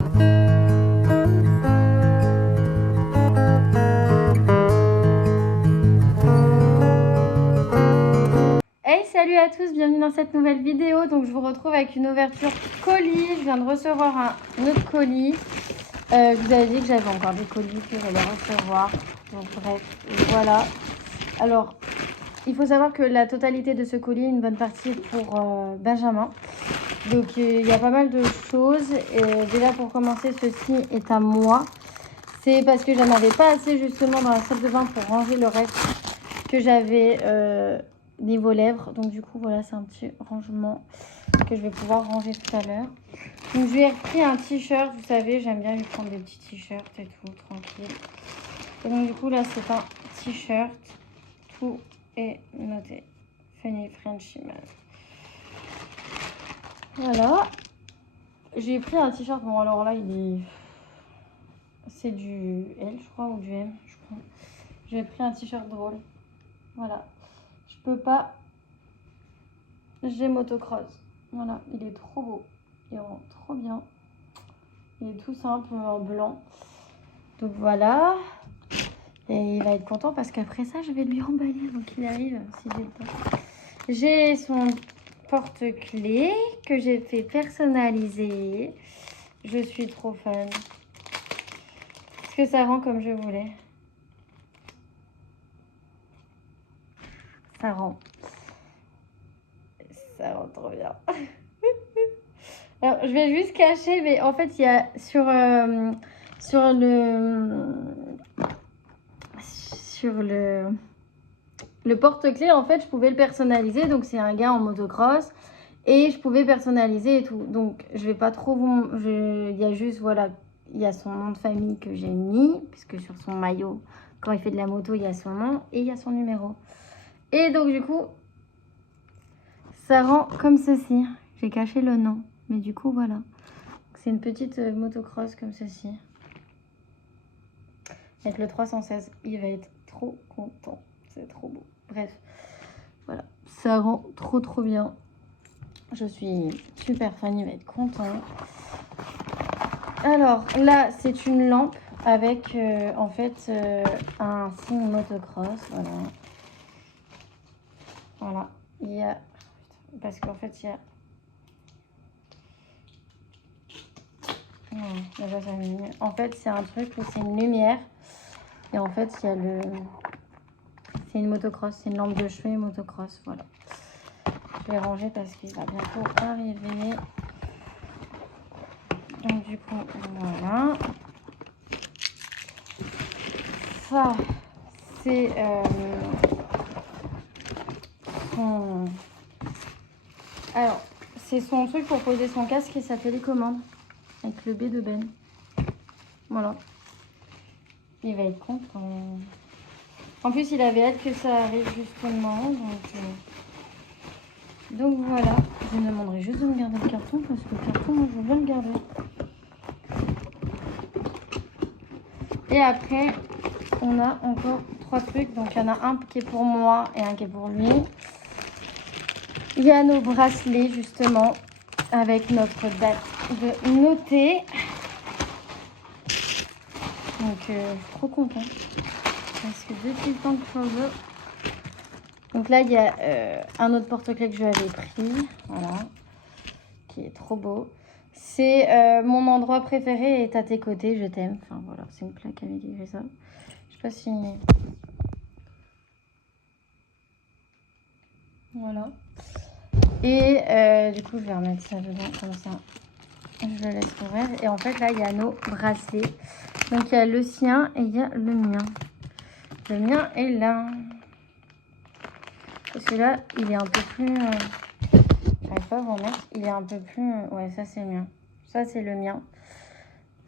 Hey, salut à tous, bienvenue dans cette nouvelle vidéo. Donc je vous retrouve avec une ouverture colis. Je viens de recevoir un autre colis. Je vous avais dit que j'avais encore des colis que j'allais recevoir. Donc bref, voilà. Alors, il faut savoir que la totalité de ce colis, une bonne partie est pour Benjamin. Donc il y a pas mal de choses. Et déjà pour commencer, ceci est à moi. C'est parce que j'en avais pas assez justement dans la salle de bain pour ranger le reste que j'avais niveau lèvres. Donc du coup voilà, c'est un petit rangement que je vais pouvoir ranger tout à l'heure. Donc je lui ai repris un t-shirt. Vous savez, j'aime bien lui prendre des petits t-shirts et tout, tranquille. Et donc du coup là, c'est un t-shirt. Tout est noté. Funny Frenchy Man. Voilà. J'ai pris un t-shirt. Bon alors là, il est... C'est du L, je crois, ou du M, je crois. J'ai pris un t-shirt drôle. Voilà. Je peux pas... J'ai motocross. Voilà, il est trop beau. Il rend trop bien. Il est tout simple en blanc. Donc voilà. Et il va être content parce qu'après ça, je vais lui emballer avant qu'il arrive, si j'ai le temps. J'ai son porte-clés que j'ai fait personnaliser. Je suis trop fan. Parce que ça rend comme je voulais. Ça rend trop bien. Alors, je vais juste cacher, mais en fait, il y a sur le porte-clés, en fait, je pouvais le personnaliser. Donc, c'est un gars en motocross. Et je pouvais personnaliser et tout. Donc, je vais pas trop vous... Il y a juste, voilà, il y a son nom de famille que j'ai mis. Puisque sur son maillot, quand il fait de la moto, il y a son nom et il y a son numéro. Et donc, du coup, ça rend comme ceci. J'ai caché le nom. Mais du coup, voilà. C'est une petite motocross comme ceci. Avec le 316. Il va être trop content. C'est trop beau. Bref. Voilà. Ça rend trop bien. Je suis super fan. Il va être content. Alors, là, c'est une lampe avec, en fait, un signe motocross. Voilà. Voilà. Il y a... Parce qu'en fait, il y a... Non, en fait, c'est un truc où c'est une lumière. Et en fait, il y a le... C'est une motocross. C'est une lampe de chevet motocross. Voilà. Je vais ranger parce qu'il va bientôt arriver. Donc, du coup, voilà. Ça, c'est... son... Alors, c'est son truc pour poser son casque et sa télécommande. Avec le B de Ben. Voilà. Il va être content. En plus, il avait hâte que ça arrive justement. Donc voilà. Je me demanderai juste de me garder le carton parce que le carton, moi, je veux bien le garder. Et après, on a encore 3 trucs. Donc il y en a un qui est pour moi et un qui est pour lui. Il y a nos bracelets justement avec notre date de noter. Donc je suis trop contente parce que depuis le temps que je veux. Donc là il y a un autre porte-clés que je lui avais pris, voilà, qui est trop beau. C'est mon endroit préféré est à tes côtés, je t'aime. Enfin voilà, c'est une plaque avec écrit ça. Je sais pas si... Voilà. Et du coup je vais remettre ça dedans comme ça. Je le laisse ouvert. Et en fait là il y a nos bracelets. Donc il y a le sien et il y a le mien. Le mien est là. Parce que là, il est un peu plus... J'arrive pas à vous remettre. Il est un peu plus... Ouais, ça c'est le mien. Ça c'est le mien.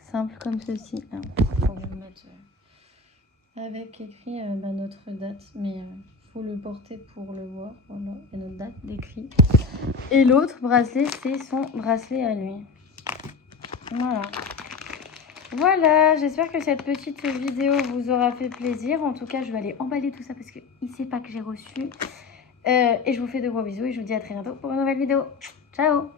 Simple comme ceci. Alors, faut que je le mette avec écrit notre date. Mais faut le porter pour le voir. Voilà. Et notre date d'écrit. Et l'autre bracelet, c'est son bracelet à lui. Voilà. Voilà, j'espère que cette petite vidéo vous aura fait plaisir. En tout cas, je vais aller emballer tout ça parce qu'il ne sait pas que j'ai reçu. Et je vous fais de gros bisous et je vous dis à très bientôt pour une nouvelle vidéo. Ciao!